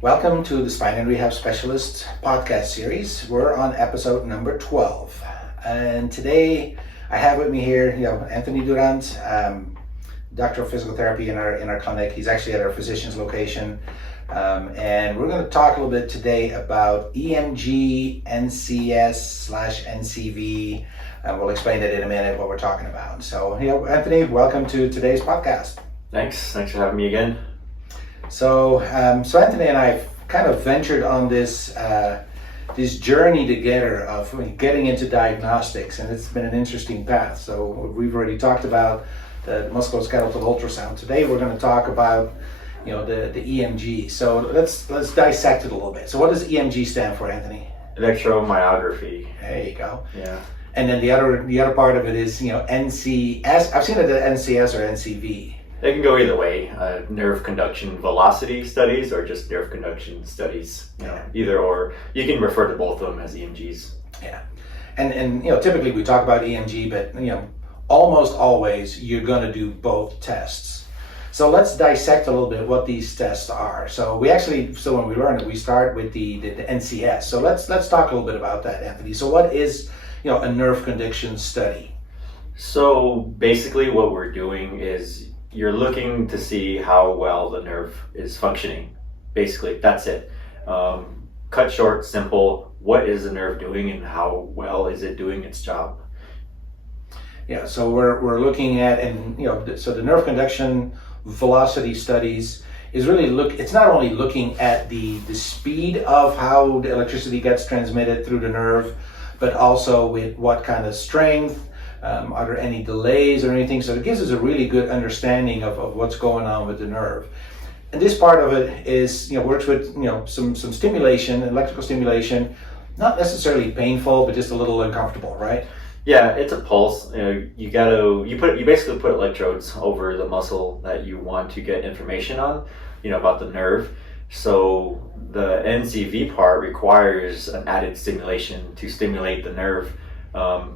Welcome to the Spine and Rehab Specialist podcast series. We're on episode number 12. And today I have with me here, Anthony Durant, Doctor of Physical Therapy in our clinic. He's actually at our physician's location. And we're going to talk a little bit today about EMG, NCS/NCV. We'll explain that in a minute, what we're talking about. So, Anthony, welcome to today's podcast. Thanks for having me again. So Anthony and I kind of ventured on this journey together of getting into diagnostics, and it's been an interesting path. So we've already talked about the musculoskeletal ultrasound. Today we're going to talk about the EMG. So let's dissect it a little bit. So what does EMG stand for, Anthony? Electromyography. There you go. Yeah. And then the other part of it is NCS. I've seen it at NCS or NCV. It can go either way. Nerve conduction velocity studies or just nerve conduction studies. Either or. You can refer to both of them as EMGs. Yeah. And typically we talk about EMG, but almost always you're going to do both tests. So let's dissect a little bit what these tests are. So when we learn it, we start with the NCS. So let's talk a little bit about that, Anthony. So what is a nerve conduction study? So basically what we're doing is you're looking to see how well the nerve is functioning. Basically, that's it. Cut short, simple. What is the nerve doing and how well is it doing its job? Yeah, so we're looking at, so the nerve conduction velocity studies is really it's not only looking at the speed of how the electricity gets transmitted through the nerve, but also with what kind of strength. Are there any delays or anything? So it gives us a really good understanding of what's going on with the nerve. And this part of it is, works with, some stimulation, electrical stimulation, not necessarily painful, but just a little uncomfortable, right? Yeah, it's a pulse. You basically put electrodes over the muscle that you want to get information on, about the nerve. So the NCV part requires an added stimulation to stimulate the nerve.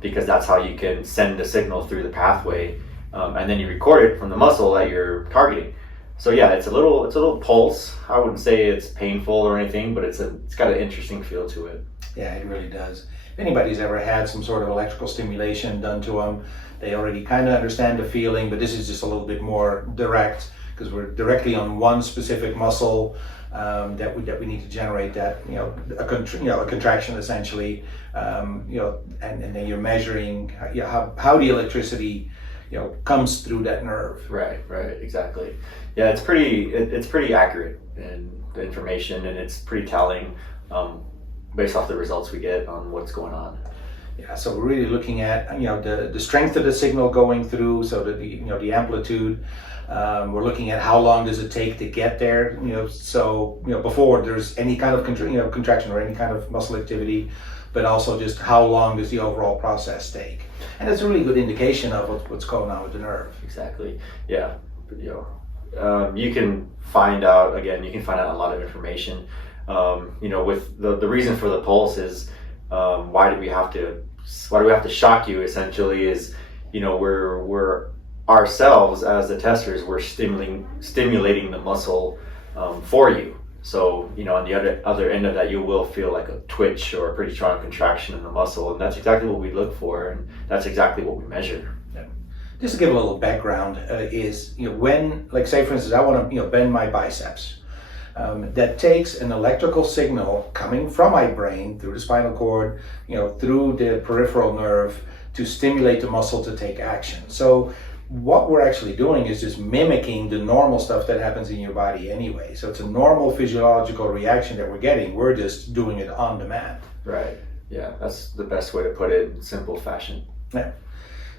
Because that's how you can send the signal through the pathway, and then you record it from the muscle that you're targeting. So yeah, it's a little pulse. I wouldn't say it's painful or anything, but it's got an interesting feel to it. Yeah, it really does. If anybody's ever had some sort of electrical stimulation done to them, they already kind of understand the feeling, but this is just a little bit more direct because we're directly on one specific muscle. That we need to generate that a contraction essentially, and then you're measuring how the electricity comes through that nerve. Right, exactly. Yeah, it's pretty accurate in the information, and it's pretty telling based off the results we get on what's going on. Yeah, so we're really looking at the strength of the signal going through, so the amplitude. We're looking at how long does it take to get there, before there's any kind of contraction or any kind of muscle activity, but also just how long does the overall process take. And it's a really good indication of what's going on with the nerve. Exactly. Yeah. You can find out a lot of information. With the reason for the pulse is why do we have to shock you? Essentially, is we're ourselves as the testers, we're stimulating the muscle for you. So on the other end of that, you will feel like a twitch or a pretty strong contraction in the muscle, and that's exactly what we look for, and that's exactly what we measure. Yeah. Just to give a little background, is when, like, say for instance, I want to bend my biceps. That takes an electrical signal coming from my brain through the spinal cord, through the peripheral nerve to stimulate the muscle to take action. So what we're actually doing is just mimicking the normal stuff that happens in your body anyway. So it's a normal physiological reaction that we're getting. We're just doing it on demand. Right. Yeah, that's the best way to put it in simple fashion. Yeah.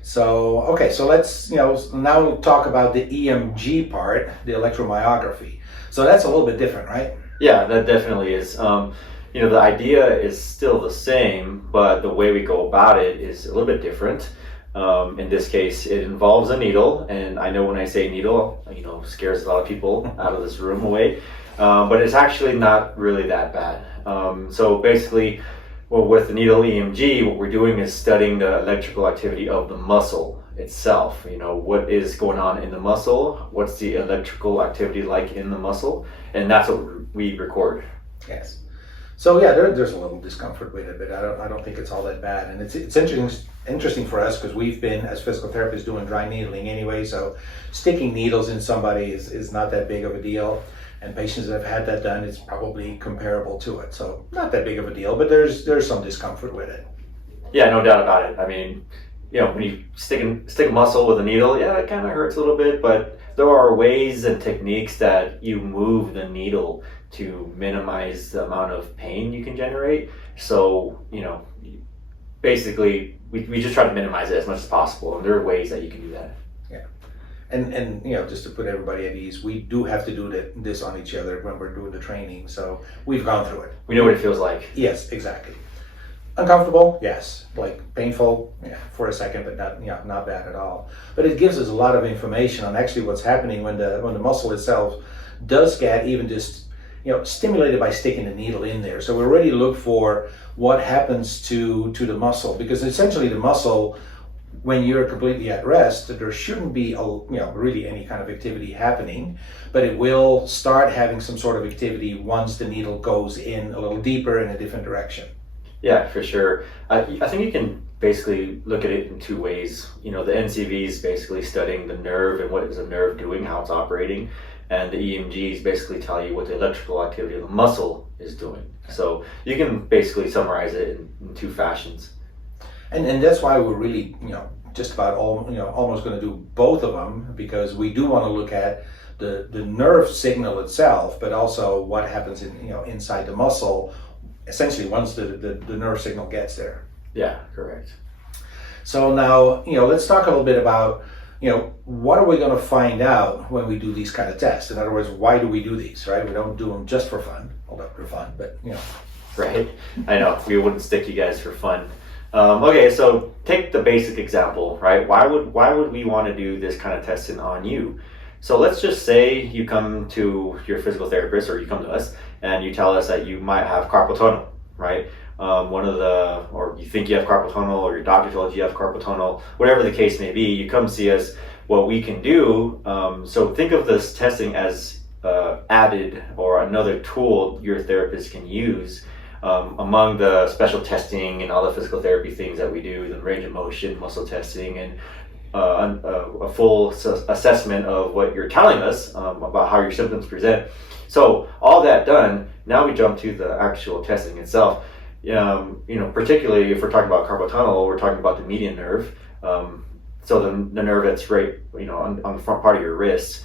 So, okay, so let's now talk about the EMG part, the electromyography. So that's a little bit different, right? Yeah, that definitely is. The idea is still the same, but the way we go about it is a little bit different. In this case, it involves a needle, and I know when I say needle, scares a lot of people out of this room away, but it's actually not really that bad. So basically, with the needle EMG, what we're doing is studying the electrical activity of the muscle itself. What is going on in the muscle, what's the electrical activity like in the muscle, and that's what we record. Yes. So yeah, there's a little discomfort with it, but I don't think it's all that bad. And it's interesting for us because we've been, as physical therapists, doing dry needling anyway. So sticking needles in somebody is not that big of a deal. And patients that have had that done, it's probably comparable to it. So not that big of a deal, but there's some discomfort with it. Yeah, no doubt about it. I mean, when you stick a muscle with a needle, yeah, it kind of hurts a little bit, but there are ways and techniques that you move the needle to minimize the amount of pain you can generate. So, basically, we just try to minimize it as much as possible, and there are ways that you can do that. Yeah. And just to put everybody at ease, we do have to do this on each other when we're doing the training, so we've gone through it. We know what it feels like. Yes, exactly. Uncomfortable, yes. Like painful, yeah, for a second, but not bad at all. But it gives us a lot of information on actually what's happening when the muscle itself does get even just stimulated by sticking the needle in there. So we already look for what happens to the muscle, because essentially the muscle, when you're completely at rest, there shouldn't be really any kind of activity happening, but it will start having some sort of activity once the needle goes in a little deeper in a different direction. Yeah, for sure. I think you can basically look at it in two ways. The NCV is basically studying the nerve and what is the nerve doing, how it's operating, and the EMGs basically tell you what the electrical activity of the muscle is doing. So you can basically summarize it in two fashions. And that's why we're really just about almost going to do both of them, because we do want to look at the nerve signal itself, but also what happens inside the muscle, essentially once the nerve signal gets there. Yeah, correct. So now, let's talk a little bit about, what are we going to find out when we do these kind of tests? In other words, why do we do these, right? We don't do them just for fun, although they're fun, but Right. I know, we wouldn't stick you guys for fun. Okay, so take the basic example, right? Why would we want to do this kind of testing on you? So let's just say you come to your physical therapist, or you come to us, and you tell us that you might have carpal tunnel, right? Or you think you have carpal tunnel, or your doctor told you have carpal tunnel, whatever the case may be, you come see us. What we can do, so think of this testing as added or another tool your therapist can use among the special testing and all the physical therapy things that we do, the range of motion, muscle testing, and a full assessment of what you're telling us about how your symptoms present. So all that done, now we jump to the actual testing itself. Particularly if we're talking about carpal tunnel, we're talking about the median nerve. So the nerve that's right, on the front part of your wrist.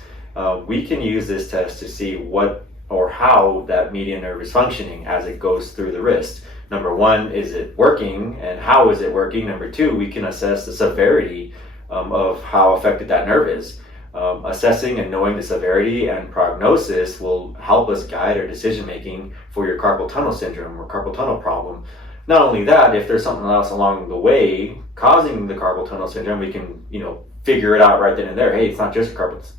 We can use this test to see what or how that median nerve is functioning as it goes through the wrist. Number one, is it working, and how is it working? Number two, we can assess the severity of how affected that nerve is. Assessing and knowing the severity and prognosis will help us guide our decision making for your carpal tunnel syndrome or carpal tunnel problem. Not only that, if there's something else along the way causing the carpal tunnel syndrome, we can figure it out right then and there. Hey, it's not just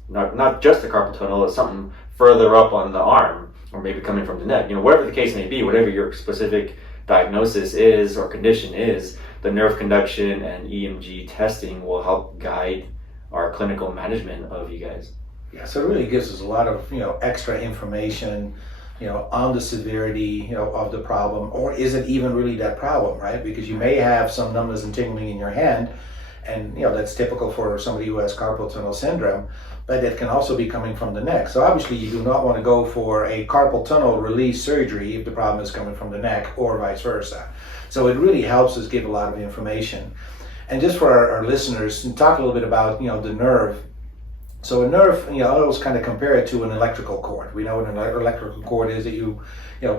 not just the carpal tunnel, it's something further up on the arm, or maybe coming from the neck. Whatever the case may be, whatever your specific diagnosis is or condition is, the nerve conduction and EMG testing will help guide our clinical management of you guys. Yeah, so it really gives us a lot of extra information on the severity of the problem, or is it even really that problem, right? Because you may have some numbness and tingling in your hand, and that's typical for somebody who has carpal tunnel syndrome, but it can also be coming from the neck. So obviously you do not want to go for a carpal tunnel release surgery if the problem is coming from the neck, or vice versa. So it really helps us give a lot of information. And just for our listeners, talk a little bit about the nerve. So a nerve, I always kind of compare it to an electrical cord. We know what an electrical cord is that you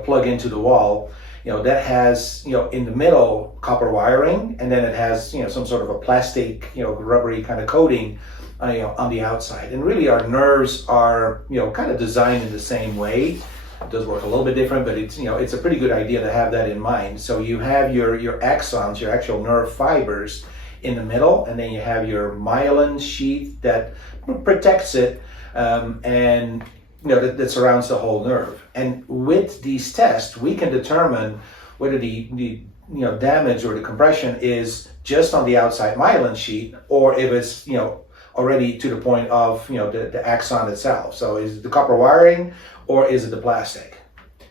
plug into the wall. That has in the middle copper wiring, and then it has some sort of a plastic rubbery kind of coating on the outside. And really our nerves are kind of designed in the same way. It does work a little bit different, but it's a pretty good idea to have that in mind. So you have your axons, your actual nerve fibers in the middle, and then you have your myelin sheath that protects it, and that surrounds the whole nerve. And with these tests, we can determine whether the damage or the compression is just on the outside myelin sheath, or if it's already to the point of the axon itself. So is it the copper wiring, or is it the plastic?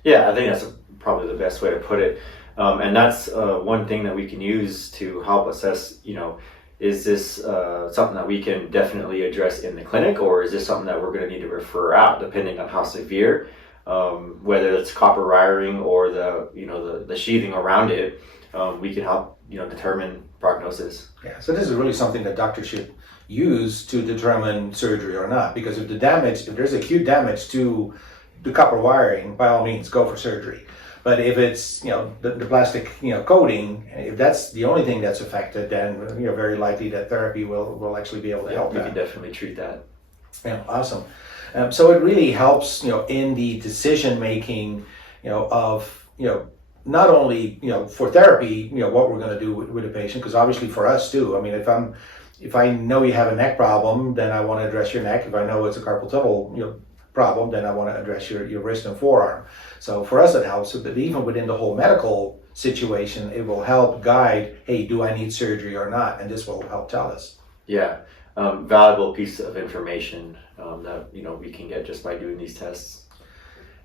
Yeah, I think that's probably the best way to put it. And that's one thing that we can use to help assess, is this something that we can definitely address in the clinic, or is this something that we're going to need to refer out depending on how severe, whether it's copper wiring or the sheathing around it, we can help, determine prognosis. Yeah, so this is really something that doctors should use to determine surgery or not, because if there's acute damage to the copper wiring, by all means, go for surgery. But if it's, the plastic, coating, if that's the only thing that's affected, then, very likely that therapy will actually be able to help We that. can definitely treat that. Yeah, awesome. So it really helps, in the decision making, of, not only, for therapy, what we're going to do with a patient, because obviously for us too. I mean, if I know you have a neck problem, then I want to address your neck. If I know it's a carpal tunnel, problem, then I want to address your wrist and forearm. So for us it helps, but even within the whole medical situation, it will help guide, hey, do I need surgery or not? And this will help tell us. Yeah, valuable piece of information that we can get just by doing these tests.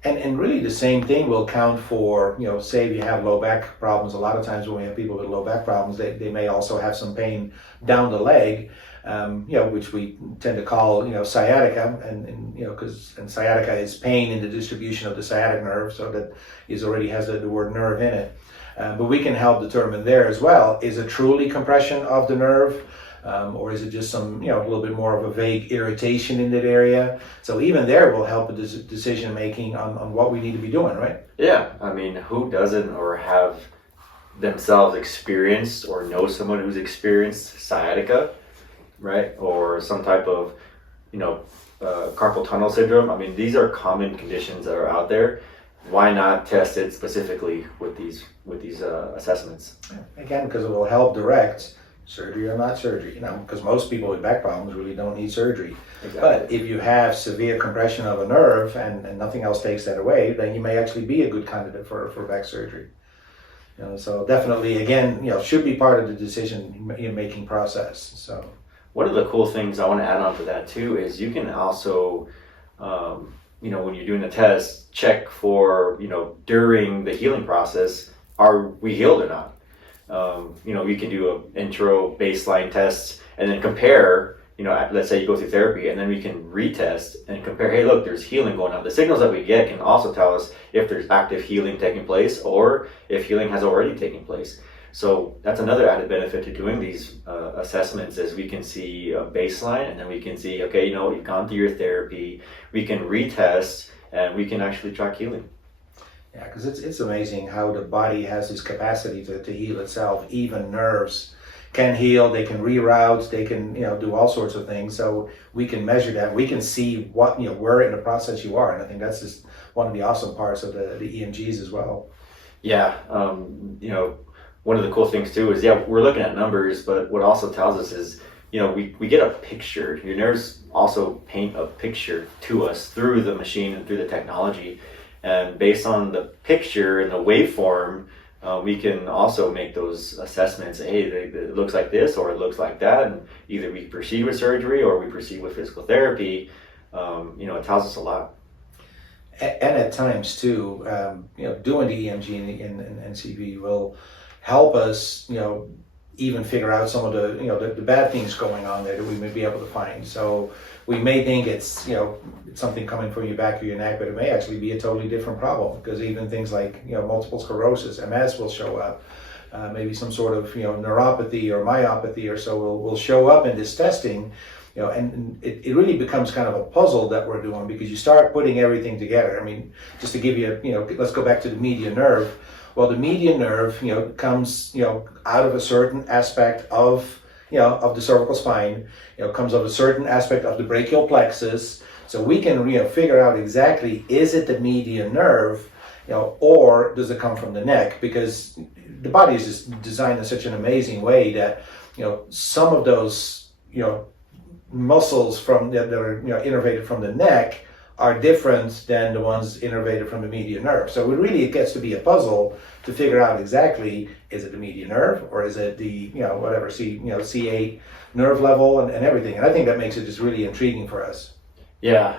And really the same thing will count for, say if you have low back problems. A lot of times when we have people with low back problems, they may also have some pain down the leg, which we tend to call, sciatica, and sciatica is pain in the distribution of the sciatic nerve, so that already has the word nerve in it. But we can help determine there as well, is it truly compression of the nerve, or is it just some, a little bit more of a vague irritation in that area? So even there will help with decision making on what we need to be doing, right? Yeah, I mean, who doesn't or have themselves experienced or know someone who's experienced sciatica, right? Or some type of, carpal tunnel syndrome. I mean, these are common conditions that are out there. Why not test it specifically with these assessments? Again, because it will help direct surgery or not surgery, because most people with back problems really don't need surgery. Exactly. But if you have severe compression of a nerve and nothing else takes that away, then you may actually be a good candidate for back surgery. So definitely, again, should be part of the decision making process. So one of the cool things I want to add on to that too is you can also, when you're doing the test, check for, during the healing process, are we healed or not? We can do an intro baseline test and then compare, let's say you go through therapy, and then we can retest and compare, hey, look, there's healing going on. The signals that we get can also tell us if there's active healing taking place or if healing has already taken place. So that's another added benefit to doing these assessments, is we can see a baseline, and then we can see, okay, you've gone through your therapy, we can retest, and we can actually track healing. Yeah, because it's amazing how the body has this capacity to heal itself. Even nerves can heal, they can reroute, they can do all sorts of things. So we can measure that. We can see what where in the process you are, and I think that's just one of the awesome parts of the EMGs as well. Yeah, one of the cool things too is, we're looking at numbers, but what also tells us is, we get a picture. Your nerves also paint a picture to us through the machine and through the technology. And based on the picture and the waveform, we can also make those assessments. Hey, it looks like this or it looks like that. And either we proceed with surgery or we proceed with physical therapy. It tells us a lot. And at times too, doing the EMG and NCV will help us, even figure out some of the bad things going on there that we may be able to find. So we may think it's it's something coming from your back or your neck, but it may actually be a totally different problem, because even things like multiple sclerosis, MS will show up. Maybe some sort of neuropathy or myopathy or so will show up in this testing. And it really becomes kind of a puzzle that we're doing, because you start putting everything together. I mean, just to give you let's go back to the median nerve. Well, the median nerve, comes, out of a certain aspect of, of the cervical spine, comes out of a certain aspect of the brachial plexus. So we can, figure out exactly, is it the median nerve, or does it come from the neck? Because the body is just designed in such an amazing way that, some of those, muscles that are, innervated from the neck are different than the ones innervated from the median nerve. So it gets to be a puzzle to figure out exactly, is it the median nerve, or is it the, C8 nerve level and everything. And I think that makes it just really intriguing for us. Yeah,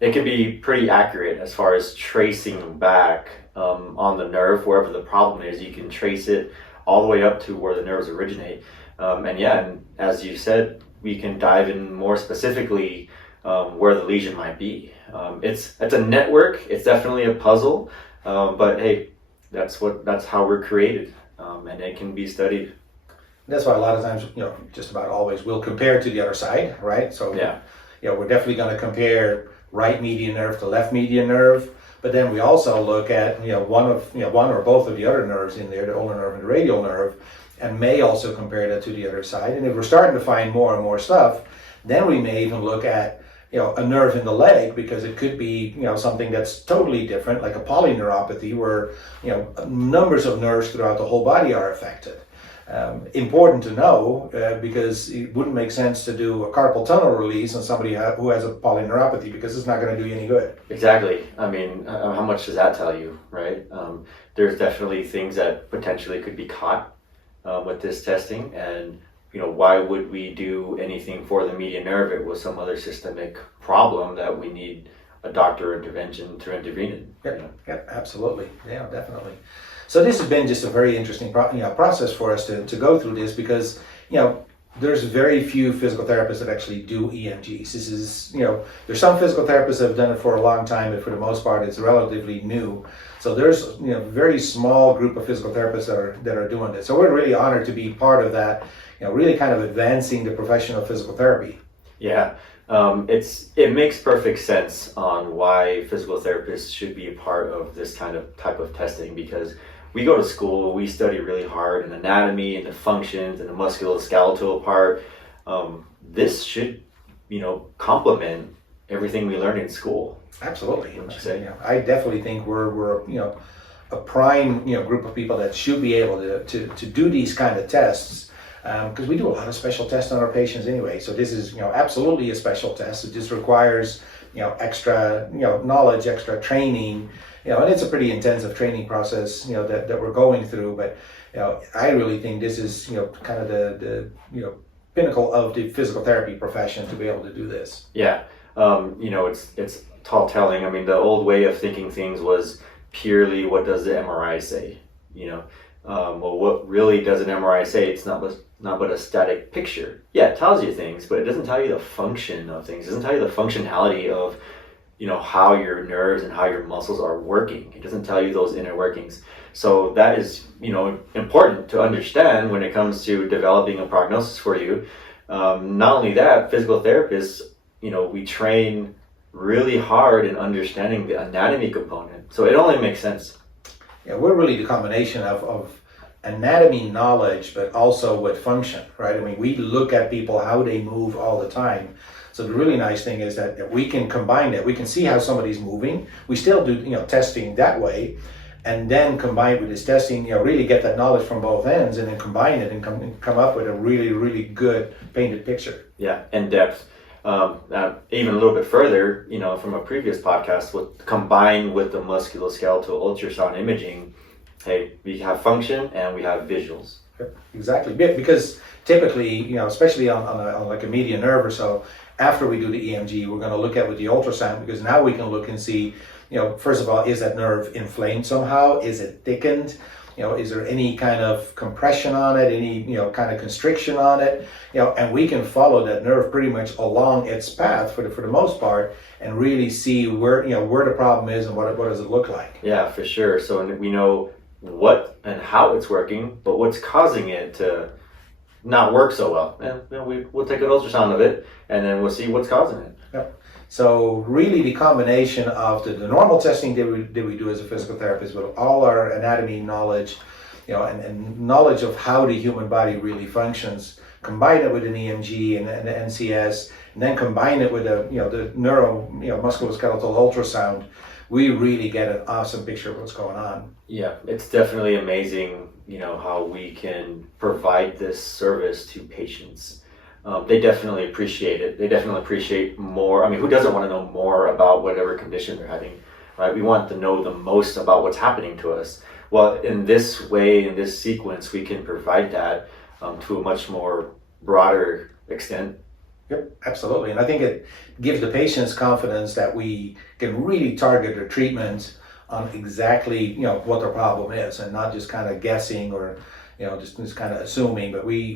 it can be pretty accurate as far as tracing back on the nerve wherever the problem is. You can trace it all the way up to where the nerves originate. And yeah, and as you said, we can dive in more specifically where the lesion might be. It's a network. It's definitely a puzzle, but hey, that's how we're created, and it can be studied. That's why a lot of times, just about always, we'll compare to the other side, right? So Yeah. we're definitely going to compare right median nerve to left median nerve, but then we also look at one or both of the other nerves in there, the ulnar nerve and the radial nerve, and may also compare that to the other side. And if we're starting to find more and more stuff, then we may even look at a nerve in the leg, because it could be something that's totally different, like a polyneuropathy, where numbers of nerves throughout the whole body are affected. Important to know, because it wouldn't make sense to do a carpal tunnel release on somebody who has a polyneuropathy, because it's not going to do you any good. Exactly. I mean, how much does that tell you, right? There's definitely things that potentially could be caught with this testing, and why would we do anything for the median nerve? It was some other systemic problem that we need a doctor intervention to intervene in. Yep, absolutely. Yeah, definitely. So this has been just a very interesting process for us to go through this, because there's very few physical therapists that actually do EMGs. This is there's some physical therapists that have done it for a long time, but for the most part it's relatively new. So there's a very small group of physical therapists that are doing this. So we're really honored to be part of that, really kind of advancing the profession of physical therapy. Yeah. It makes perfect sense on why physical therapists should be a part of this type of testing, because we go to school, we study really hard in anatomy and the functions and the musculoskeletal part. This should, complement everything we learn in school. Absolutely. Wouldn't you say? I definitely think we're a prime group of people that should be able to do these kind of tests, because we do a lot of special tests on our patients anyway. So this is absolutely a special test. It just requires extra knowledge, extra training, and it's a pretty intensive training process that we're going through. But I really think this is kind of the pinnacle of the physical therapy profession, to be able to do this. Yeah. It's tall telling. I mean, the old way of thinking things was purely, what does the MRI say? Well, what really does an MRI say? It's not but a static picture. Yeah, it tells you things, but it doesn't tell you the function of things. It doesn't tell you the functionality of how your nerves and how your muscles are working. It doesn't tell you those inner workings. So that is important to understand when it comes to developing a prognosis for you. Not only that, physical therapists, we train really hard in understanding the anatomy component. So it only makes sense. Yeah, we're really the combination of anatomy knowledge, but also with function, right? I mean, we look at people, how they move all the time. So the really nice thing is that we can combine it. We can see how somebody's moving. We still do testing that way, and then combine with this testing, really get that knowledge from both ends, and then combine it and come up with a really, really good painted picture. Yeah, in depth. Even a little bit further, from a previous podcast, combined with the musculoskeletal ultrasound imaging, hey, we have function and we have visuals. Exactly, because typically, especially on like a median nerve or so, after we do the EMG, we're going to look at with the ultrasound, because now we can look and see, first of all, is that nerve inflamed somehow? Is it thickened? Is there any kind of compression on it, any kind of constriction on it? And we can follow that nerve pretty much along its path for the most part, and really see where the problem is and what does it look like. Yeah, for sure. So we know what and how it's working, but what's causing it to not work so well. And we'll take an ultrasound of it, and then we'll see what's causing it. Yep. So really the combination of the normal testing that we do as a physical therapist, with all our anatomy knowledge, and knowledge of how the human body really functions, combine it with an EMG and the NCS, and then combine it with the musculoskeletal ultrasound, we really get an awesome picture of what's going on. Yeah, it's definitely amazing, how we can provide this service to patients. They definitely appreciate it. They definitely appreciate more. I mean, who doesn't want to know more about whatever condition they're having, right? We want to know the most about what's happening to us. Well, in this way, in this sequence, we can provide that to a much more broader extent. Yep, absolutely. And I think it gives the patients confidence that we can really target their treatment on exactly, what their problem is, and not just kind of guessing or, just kind of assuming, but we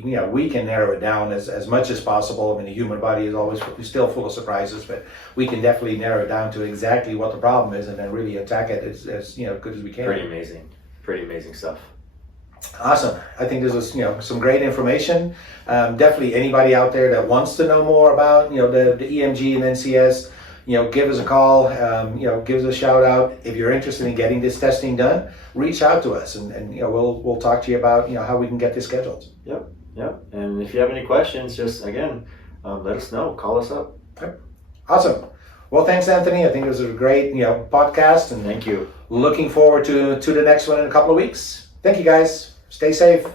can narrow it down as much as possible. I mean, the human body is always still full of surprises, but we can definitely narrow it down to exactly what the problem is and then really attack it as good as we can. Pretty amazing stuff. Awesome. I think this was, some great information. Definitely anybody out there that wants to know more about, the EMG and NCS, give us a call, give us a shout out. If you're interested in getting this testing done, reach out to us and we'll talk to you about, how we can get this scheduled. Yep. And if you have any questions, just again, let us know, call us up. Okay. Awesome. Well, thanks, Anthony. I think it was a great, podcast, and thank you. Looking forward to the next one in a couple of weeks. Thank you, guys. Stay safe.